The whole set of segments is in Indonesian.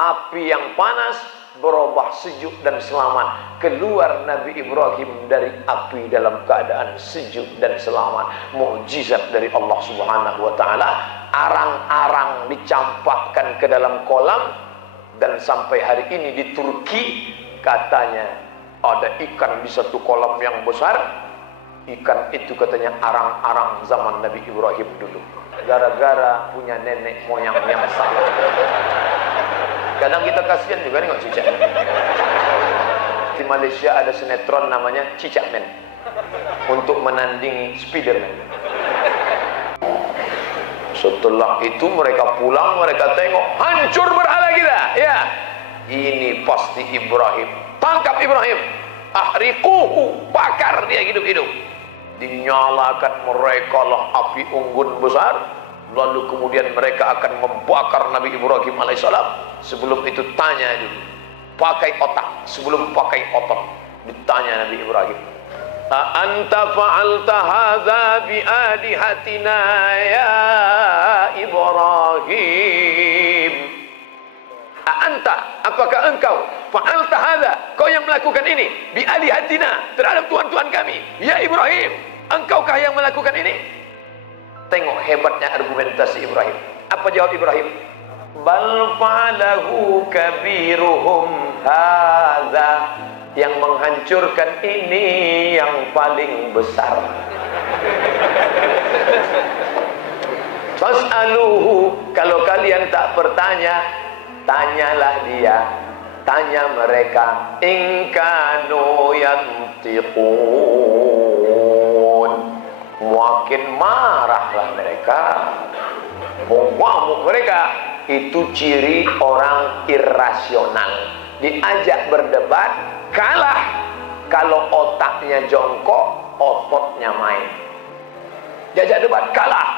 api yang panas berubah sejuk dan selamat. Keluar Nabi Ibrahim dari api dalam keadaan sejuk dan selamat. Mukjizat dari Allah Subhanahu wa taala. Arang-arang dicampakkan ke dalam kolam, dan sampai hari ini di Turki katanya ada ikan di satu kolam yang besar. Ikan itu katanya arang-arang zaman Nabi Ibrahim dulu. Gara-gara punya nenek moyang yang sama. Kadang kita kasihan juga nih nggak cicak. Di Malaysia ada sinetron namanya Cicak Men untuk menandingi Spiderman. Setelah itu mereka pulang, mereka tengok hancur berhala kita. Ya, ini pasti Ibrahim. Tangkap Ibrahim, ahriquhu, bakar dia hidup-hidup. Dinyalakan mereka lah api unggun besar. Lalu kemudian mereka akan membakar Nabi Ibrahim alaihissalam. Sebelum itu tanya dulu, pakai otak. Sebelum pakai otot, ditanya Nabi Ibrahim, anta fa'alta hadza bi alihatina ya Ibrahim. Anta, apakah engkau fa'alta hadza, kau yang melakukan ini bi alihatina, terhadap tuhan-tuhan kami, ya Ibrahim, engkaukah yang melakukan ini? Tengok hebatnya argumentasi Ibrahim. Apa jawab Ibrahim? Bal fa'alahu kabiruhum hadza, yang menghancurkan ini yang paling besar. Fas'aluhu, kalau kalian tak bertanya, tanyalah dia, tanya mereka, in kanu yantiqun. Makin marahlah mereka, mengamuk mereka. Itu ciri orang irasional. Diajak berdebat, kalah. Kalau otaknya jongkok, ototnya main. Diajak debat, kalah.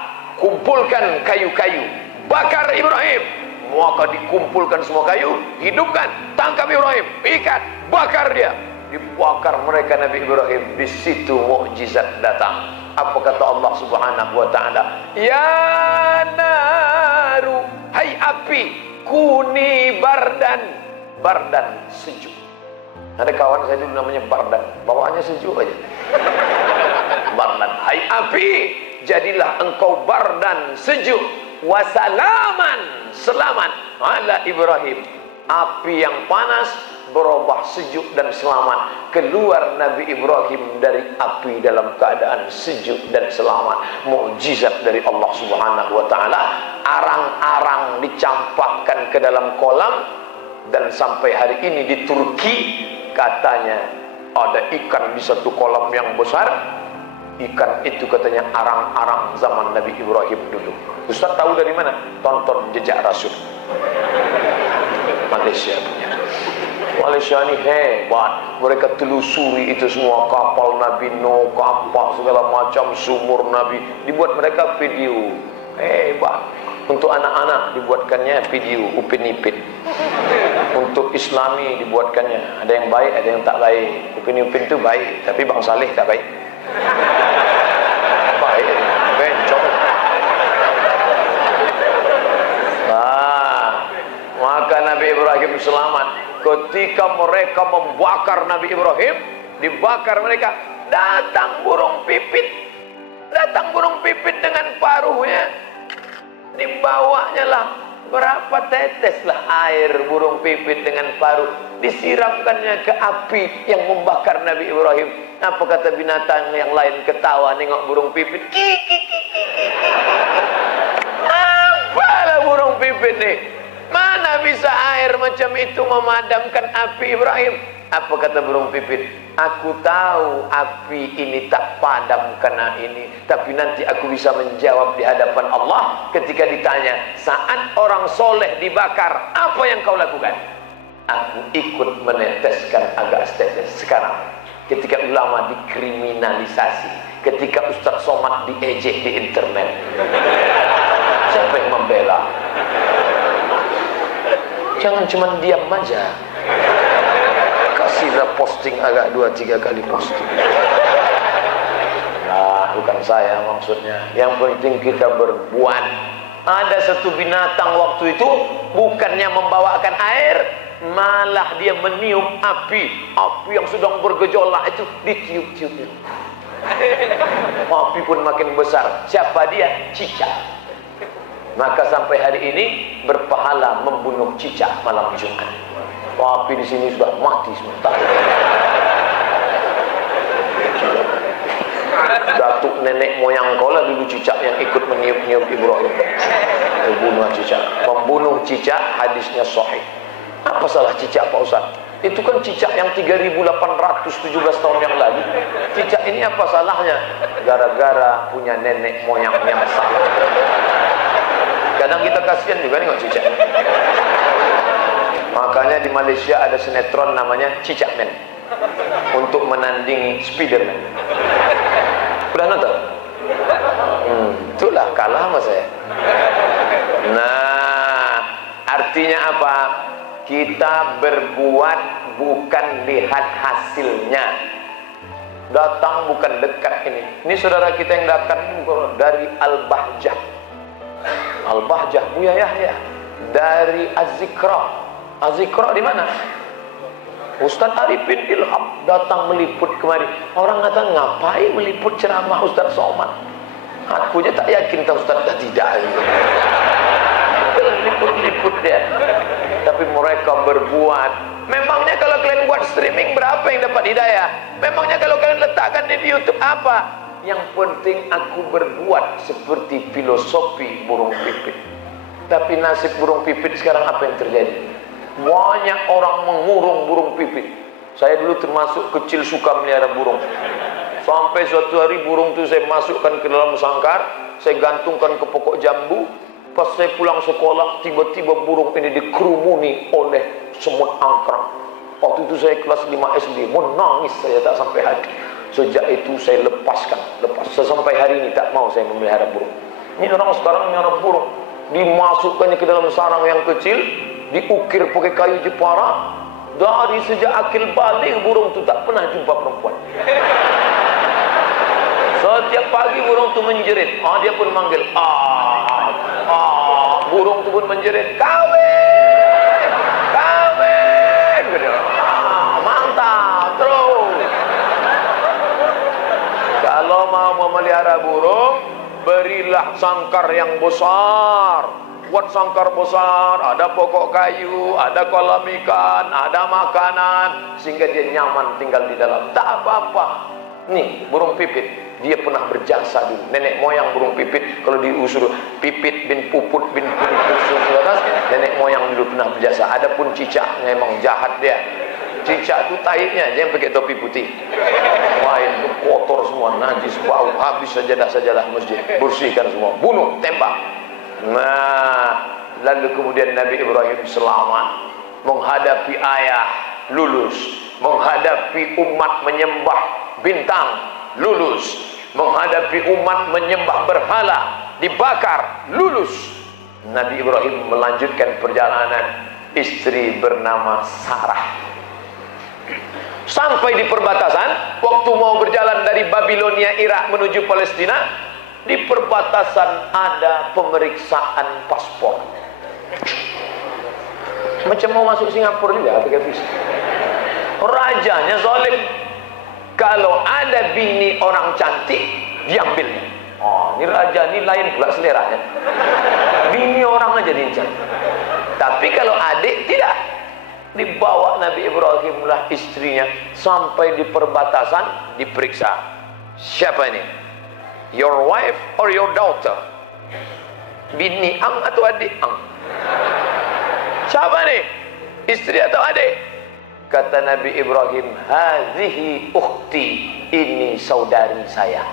Kumpulkan kayu-kayu, bakar Ibrahim. Maka dikumpulkan semua kayu, hidupkan, tangkap Ibrahim, ikat, bakar dia. Dibakar mereka Nabi Ibrahim. Di situ mukjizat datang. Apa kata Allah Subhanahu wa taala? Ya naru, hai api, kuni bardan. Bardan, sejuk. Ada kawan saya dulu namanya Bardan, bawaannya sejuk aja. Bardan, hai api, jadilah engkau bardan, sejuk. Wasalaman, selamat ala Ibrahim. Api yang panas berubah sejuk dan selamat. Keluar Nabi Ibrahim dari api dalam keadaan sejuk dan selamat. Mukjizat dari Allah Subhanahu wa taala. Arang-arang dicampakkan ke dalam kolam, dan sampai hari ini di Turki katanya ada ikan di satu kolam yang besar. Ikan itu katanya arang-arang zaman Nabi Ibrahim dulu. Ustaz tahu dari mana? Tonton Jejak Rasul. Malaysia punya. Malaysia ini hebat. Mereka telusuri itu semua, kapal Nabi Nuh, kapal segala macam, sumur Nabi. Dibuat mereka video. Hebat. Untuk anak-anak dibuatkannya video Upin Ipin. Untuk Islami dibuatkannya. Ada yang baik, ada yang tak baik. Upin Ipin itu baik, tapi Bang Saleh tak baik. Baik, bencong. Maka Nabi Ibrahim selamat. Ketika mereka membakar Nabi Ibrahim, dibakar mereka, datang burung pipit. Datang burung pipit dengan paruhnya. Dibawanya lah berapa tetes lah air burung pipit dengan paruh. Disiramkannya ke api yang membakar Nabi Ibrahim. Apa kata binatang yang lain ketawa nengok burung pipit? Apalah burung pipit nih? Mana bisa air macam itu memadamkan api Ibrahim? Apa kata burung pipit? Aku tahu api ini tak padam karena ini, tapi nanti aku bisa menjawab di hadapan Allah ketika ditanya, saat orang soleh dibakar, apa yang kau lakukan? Aku ikut meneteskan agak tetes. Sekarang ketika ulama dikriminalisasi, ketika Ustadz Somad diejek di internet, siapa yang membela? Jangan cuma diam aja. Kasihlah posting agak 2-3 kali posting. Nah, bukan saya maksudnya. Yang penting kita berbuat. Ada satu binatang waktu itu bukannya membawakan air, malah dia meniup api yang sedang bergejolak itu ditiup-tiupnya. Api pun makin besar. Siapa dia? Cicak. Maka sampai hari ini berpahala membunuh cicak malam Jumat. Api di sini sudah mati sementara. Datuk nenek moyang kau lah dulu cicak yang ikut meniup-niup Ibrahim. Membunuh cicak. Membunuh cicak hadisnya sahih. Apa salah cicak Pak Ustaz? Itu kan cicak yang 3.817 tahun yang lalu. Cicak ini apa salahnya? Gara-gara punya nenek moyang yang salah. Kadang kita kasihan juga nih cicak. Makanya di Malaysia ada sinetron namanya Cicak Man, untuk menandingi Spiderman. Udah nonton? Itulah kalah sama saya. Nah, artinya apa? Kita berbuat bukan lihat hasilnya. Datang bukan dekat ini. Ini saudara kita yang datang dari Al-Bahjah. Al-Bahjah Buya Yahya dari Az-Zikra. Az-Zikra di mana? Ustaz Arifin Ilham datang meliput kemari. Orang kata ngapain meliput ceramah Ustaz Somad? Aku aja tak yakin tak Ustaz dah tidak. Liput-liput dia. Tapi mereka berbuat. Memangnya kalau kalian buat streaming berapa yang dapat hidayah? Memangnya kalau kalian letakkan di YouTube apa? Yang penting aku berbuat seperti filosofi burung pipit. Tapi nasib burung pipit sekarang apa yang terjadi? Banyak orang mengurung burung pipit. Saya dulu termasuk kecil suka melihara burung. Sampai suatu hari burung itu saya masukkan ke dalam sangkar, saya gantungkan ke pokok jambu. Pas saya pulang sekolah, tiba-tiba burung ini dikerumuni oleh semut angkrang. Waktu itu saya kelas 5 SD, menangis saya tak sampai hati. Sejak itu saya lepas. Sampai hari ini tak mau saya memelihara burung. Ini orang sekarang melihara burung, dimasukkannya ke dalam sarang yang kecil, diukir pakai kayu Jepara. Dari sejak akil balik burung itu tak pernah jumpa perempuan. Setiap pagi burung itu menjerit. Dia pun manggil. Burung itu pun menjerit. Kawin! Kawin! Mantap! Terus. Kalau mau memelihara burung, berilah sangkar yang besar. Buat sangkar besar, ada pokok kayu, ada kolam ikan, ada makanan, sehingga dia nyaman tinggal di dalam. Tak apa-apa. Nih, burung pipit, dia pernah berjasa dulu. Nenek moyang burung pipit, kalau diusur Pipit bin Puput bin Puput atas, nenek moyang dulu pernah berjasa. Adapun cicak, memang jahat dia. Cicak itu taiknya aja yang pakai topi putih. Lain itu kotor semua, najis, bau, habis sajadah-sajadah masjid. Bersihkan semua, bunuh, tembak. Nah, lalu kemudian Nabi Ibrahim selamat, menghadapi ayah, lulus. Menghadapi umat menyembah bintang, lulus. Menghadapi umat menyembah berhala, dibakar, lulus. Nabi Ibrahim melanjutkan perjalanan. Istri bernama Sarah. Sampai di perbatasan, waktu mau berjalan dari Babilonia, Irak menuju Palestina, di perbatasan ada pemeriksaan paspor. Macam mau masuk Singapura juga pakai visa. Rajanya zalim. Kalau ada bini orang cantik, diambil. Ini raja ini lain pula seleranya. Bini orang aja diincar. Tapi kalau adik tidak. Dibawa Nabi Ibrahim lah istrinya sampai di perbatasan, diperiksa. Siapa ini? Your wife or your daughter? Bini ang atau adik ang? Siapa nih? Istri atau adik? Kata Nabi Ibrahim, hazihi ukhti, ini saudari saya.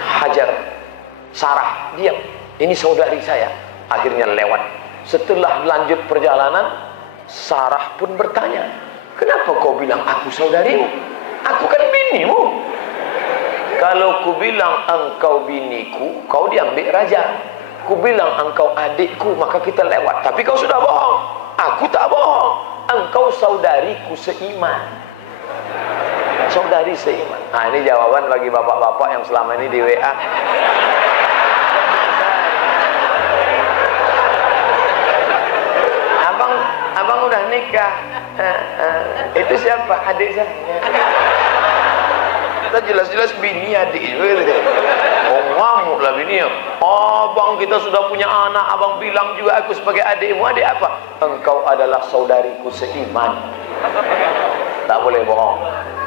Hajar, Sarah, diam, ini saudari saya. Akhirnya lewat. Setelah lanjut perjalanan, Sarah pun bertanya, kenapa kau bilang aku saudarimu? Aku kan binimu. Kalau ku bilang engkau biniku, kau diambil raja. Ku bilang engkau adikku, maka kita lewat. Tapi kau sudah bohong. Aku tak bohong. Engkau saudariku seiman. Saudari seiman. Nah, ini jawaban bagi bapak-bapak yang selama ini di WA. abang udah nikah. Itu siapa? Adik saya. Kita jelas-jelas bini adik gitu. Oh, ngamuk lah bini. Abang, kita sudah punya anak, abang bilang juga aku sebagai adikmu. Adik apa? Engkau adalah saudariku seiman. Tak boleh bohong.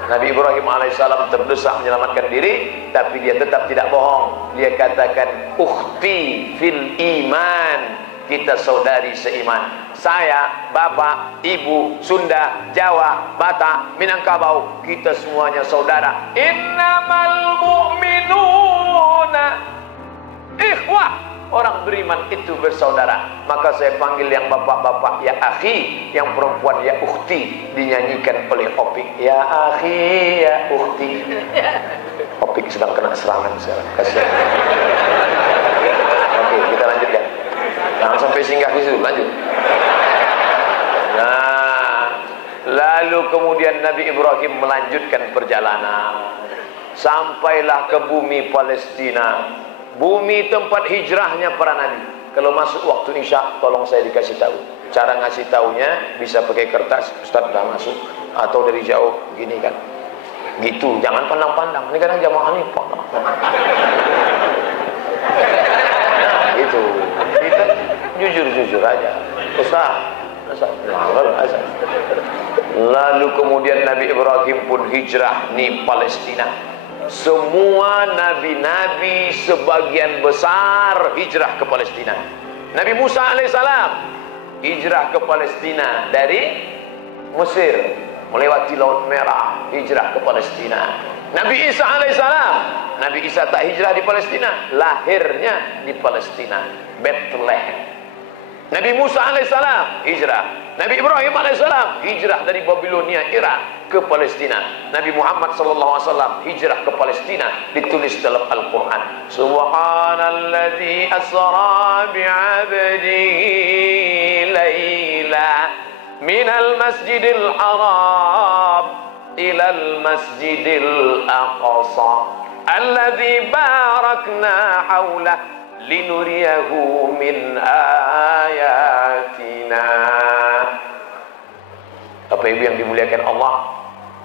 Nabi Ibrahim alaihissalam terdesak menyelamatkan diri, tapi dia tetap tidak bohong. Dia katakan, ukhti fil iman. Kita saudari seiman. Saya, bapak, ibu, Sunda, Jawa, Batak, Minangkabau, kita semuanya saudara. Innamal mu'minuna ikhwah. Orang beriman itu bersaudara. Maka saya panggil yang bapak-bapak ya akhi, yang perempuan ya ukhti. Dinyanyikan oleh Opik. Ya akhi, ya ukhti. Opik sedang kena serangan sekarang. Kasihan. Oke, kita lanjutkan. Jangan sampai singgah di situ, lanjut. Nah, lalu kemudian Nabi Ibrahim melanjutkan perjalanan. Sampailah ke bumi Palestina, bumi tempat hijrahnya para nabi. Kalau masuk waktu Isya, tolong saya dikasih tahu. Cara ngasih taunya bisa pakai kertas, Ustaz dah masuk, atau dari jauh gini kan. Gitu, jangan pandang-pandang. Ini kadang jamaah ini pandang. Itu kita jujur-jujur aja. Ustaz. Lalu kemudian Nabi Ibrahim pun hijrah di Palestina. Semua nabi-nabi sebagian besar hijrah ke Palestina. Nabi Musa alaihissalam hijrah ke Palestina dari Mesir, melewati Laut Merah, hijrah ke Palestina. Nabi Isa alaihissalam, Nabi Isa tak hijrah di Palestina, lahirnya di Palestina, Bethlehem. Nabi Musa alaihissalam hijrah. Nabi Ibrahim alaihissalam hijrah dari Babilonia, Irak ke Palestina. Nabi Muhammad sallallahu alaihi wasallam hijrah ke Palestina, ditulis dalam Al-Qur'an. Subhanalladzi asra bi'abdihi laila minal masjidil haram ilal masjidil aqsa alladzi barakna haulah linuriyahu min ayatina. Bapak Ibu yang dimuliakan Allah,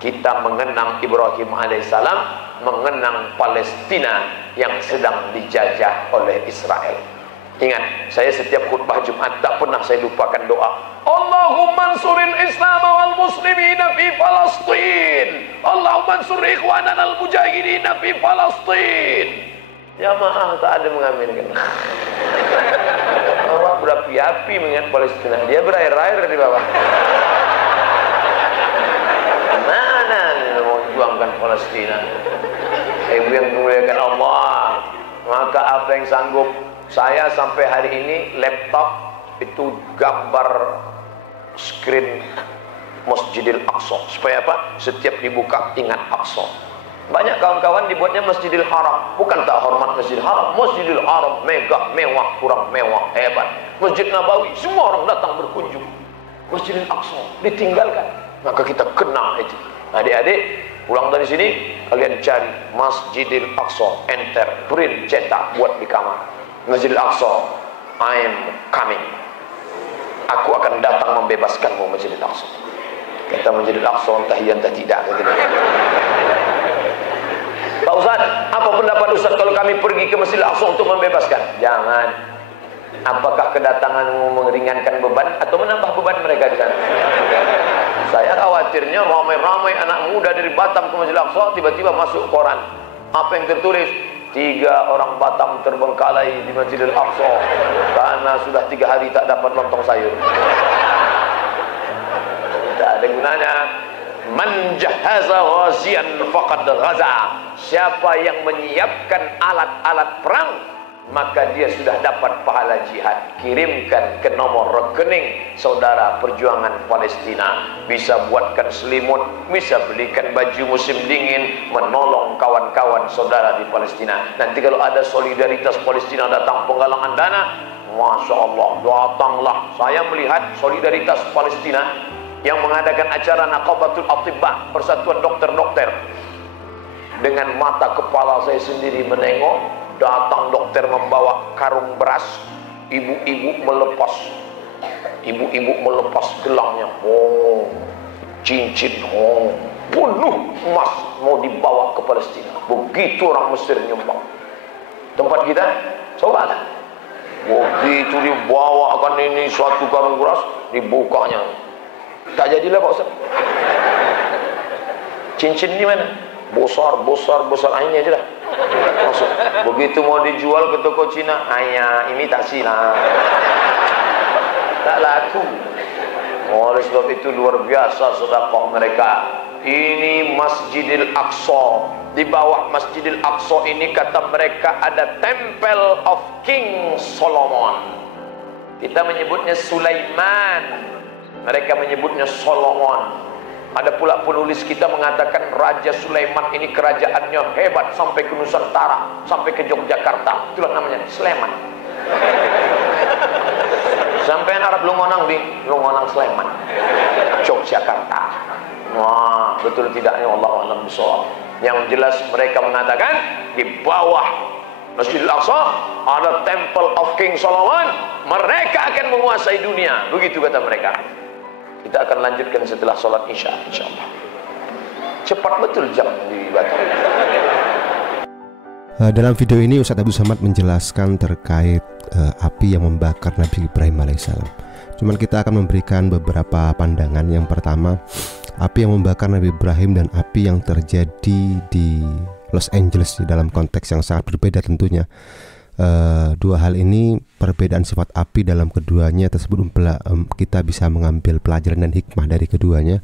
kita mengenang Ibrahim alaihissalam, mengenang Palestina yang sedang dijajah oleh Israel. Ingat, saya setiap khutbah Jumat tak pernah saya lupakan doa. Allahumma ansuril Islam wal muslimina fi Palestin. Allahumma ansur ikhwanana al mujahidina fi Palestin. Jamaah tak ada mengaminkan. Allah berapi-api mengingat Palestina. Dia berair-air di bawah. Mana mau juangkan Palestina? Ibu yang dimuliakan Allah, maka apa yang sanggup saya sampai hari ini, laptop itu gambar screen Masjidil Aqsa. Supaya apa? Setiap dibuka ingat Aqsa. Banyak kawan-kawan dibuatnya Masjidil Haram. Bukan tak hormat Masjidil Haram. Masjidil Haram megah, mewah, kurang mewah, hebat. Masjid Nabawi, semua orang datang berkunjung. Masjidil Aqsa ditinggalkan. Maka kita kenal itu. Adik-adik, pulang dari sini, kalian cari Masjidil Aqsa, enter, print, cetak, buat di kamar. Masjidil Aqsa, I'm coming. Aku akan datang membebaskanmu Masjidil Aqsa. Kata Masjidil Aqsa, entah iya entah tidak. Pak Ustaz, apa pendapat Ustaz kalau kami pergi ke Masjidil Aqsa untuk membebaskan? Jangan. Apakah kedatanganmu meringankan beban atau menambah beban mereka di sana? Saya khawatirnya ramai-ramai anak muda dari Batam ke Masjidil Aqsa tiba-tiba masuk koran. Apa yang tertulis? 3 orang Batam terbengkalai di Masjidil Aqsa karena sudah 3 hari tak dapat lontong sayur. Tak ada gunanya. Man jahaza ghazian faqad ghaza. Siapa yang menyiapkan alat-alat perang, maka dia sudah dapat pahala jihad. Kirimkan ke nomor rekening saudara perjuangan Palestina. Bisa buatkan selimut, bisa belikan baju musim dingin, menolong kawan-kawan saudara di Palestina. Nanti kalau ada solidaritas Palestina datang penggalangan dana, Masya Allah, datanglah. Saya melihat solidaritas Palestina yang mengadakan acara Naqabatul Atibba, persatuan dokter-dokter. Dengan mata kepala saya sendiri menengok, datang dokter membawa karung beras, ibu-ibu melepas ibu-ibu melepas gelangnya, cincin, penuh emas mau dibawa ke Palestina. Begitu orang Mesir nyumbang. Tempat kita, coba lah. Begitu dibawakan ini suatu karung beras, dibukanya, tak jadilah Pak Ustaz. Cincin di mana? Besar. Ini aja dah. Masuk. Begitu mau dijual ke toko Cina, imitasi lah. Tak laku. Oleh sebab itu luar biasa sedekah mereka. Ini Masjidil Aqsa. Di bawah Masjidil Aqsa ini kata mereka ada Temple of King Solomon. Kita menyebutnya Sulaiman, mereka menyebutnya Solomon. Ada pula penulis kita mengatakan Raja Sulaiman ini kerajaannya hebat sampai ke Nusantara, sampai ke Yogyakarta. Itulah namanya Sulaiman. Sampai Arab Lungonang Sulaiman, Yogyakarta. Wah, betul tidaknya Allah alam bisawab. Yang jelas mereka mengatakan di bawah Masjidil Aqsa ada Temple of King Solomon. Mereka akan menguasai dunia. Begitu kata mereka. Kita akan lanjutkan setelah sholat Isya, insyaallah. Cepat betul jam di Batam. Dalam video ini Ustadz Abu Samad menjelaskan terkait api yang membakar Nabi Ibrahim alaihissalam. Cuman kita akan memberikan beberapa pandangan. Yang pertama, api yang membakar Nabi Ibrahim dan api yang terjadi di Los Angeles dalam konteks yang sangat berbeda tentunya. Dua hal ini, perbedaan sifat api dalam keduanya tersebut kita bisa mengambil pelajaran dan hikmah dari keduanya.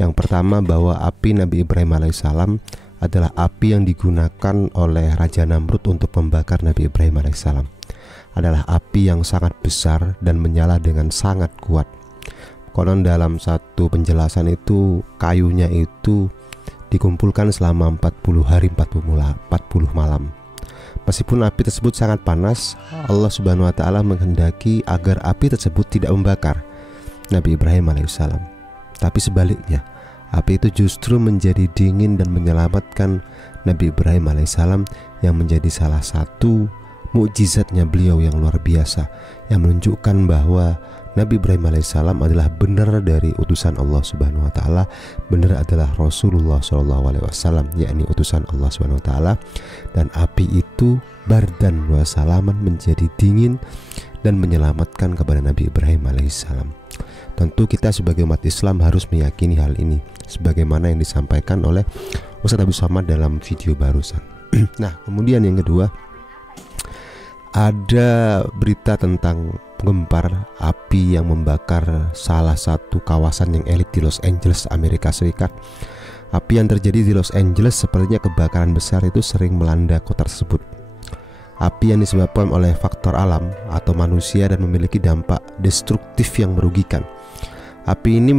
Yang pertama, bahwa api Nabi Ibrahim alaihissalam adalah api yang digunakan oleh Raja Namrud untuk membakar Nabi Ibrahim alaihissalam. Adalah api yang sangat besar dan menyala dengan sangat kuat. Konon dalam satu penjelasan itu, kayunya itu dikumpulkan selama 40 hari 40 malam. Meskipun api tersebut sangat panas, Allah Subhanahu wa taala menghendaki agar api tersebut tidak membakar Nabi Ibrahim alaihissalam. Tapi sebaliknya, api itu justru menjadi dingin dan menyelamatkan Nabi Ibrahim alaihissalam, yang menjadi salah satu mukjizatnya beliau yang luar biasa, yang menunjukkan bahwa Nabi Ibrahim alaihissalam adalah benar dari utusan Allah Subhanahu wa taala, benar adalah Rasulullah sallallahu alaihi wasallam, yakni utusan Allah Subhanahu wa taala. Dan api itu bardan wa salaman, menjadi dingin dan menyelamatkan kepada Nabi Ibrahim alaihissalam. Tentu kita sebagai umat Islam harus meyakini hal ini, sebagaimana yang disampaikan oleh Ustadz Abu Samad dalam video barusan. Nah, kemudian yang kedua, ada berita tentang gempar api yang membakar salah satu kawasan yang elit di Los Angeles, Amerika Serikat. Api yang terjadi di Los Angeles, sepertinya kebakaran besar itu sering melanda kota tersebut. Api yang disebabkan oleh faktor alam atau manusia dan memiliki dampak destruktif yang merugikan. Api ini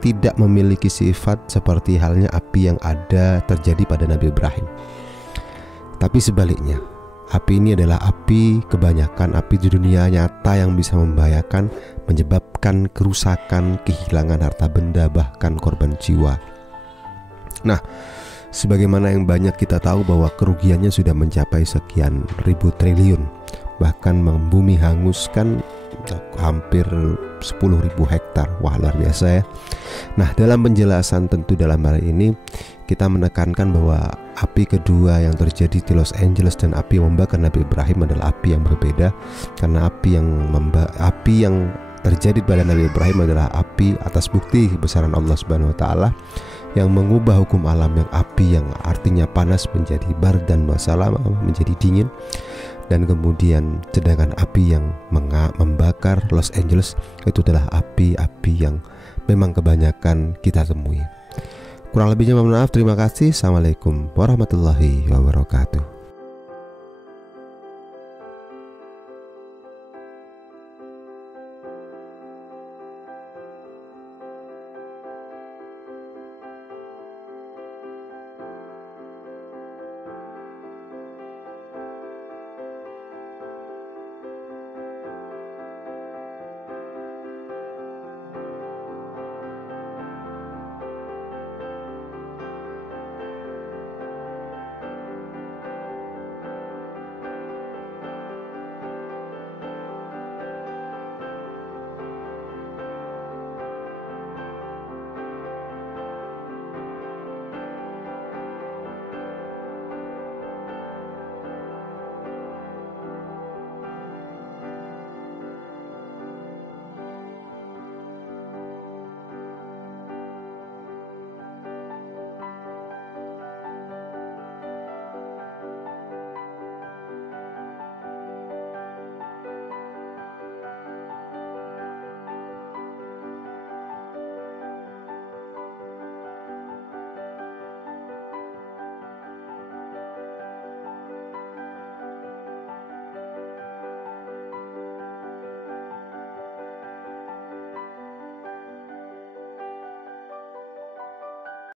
tidak memiliki sifat seperti halnya api yang ada terjadi pada Nabi Ibrahim. Tapi sebaliknya, api ini adalah api, kebanyakan api di dunia nyata yang bisa membahayakan, menyebabkan kerusakan, kehilangan harta benda, bahkan korban jiwa. Nah, sebagaimana yang banyak kita tahu bahwa kerugiannya sudah mencapai sekian ribu triliun, bahkan membumi hanguskan hampir 10.000 hektar. Wah, luar biasa ya. Nah, dalam penjelasan tentu dalam hal ini kita menekankan bahwa api kedua yang terjadi di Los Angeles dan api yang membakar Nabi Ibrahim adalah api yang berbeda, karena api yang terjadi pada Nabi Ibrahim adalah api atas bukti kebesaran Allah Subhanahu wa taala yang mengubah hukum alam, yang api yang artinya panas menjadi bardan wa salam, menjadi dingin. Dan kemudian sedangkan api yang membakar Los Angeles itu adalah api-api yang memang kebanyakan kita temui. Kurang lebihnya mohon maaf. Terima kasih. Assalamualaikum warahmatullahi wabarakatuh.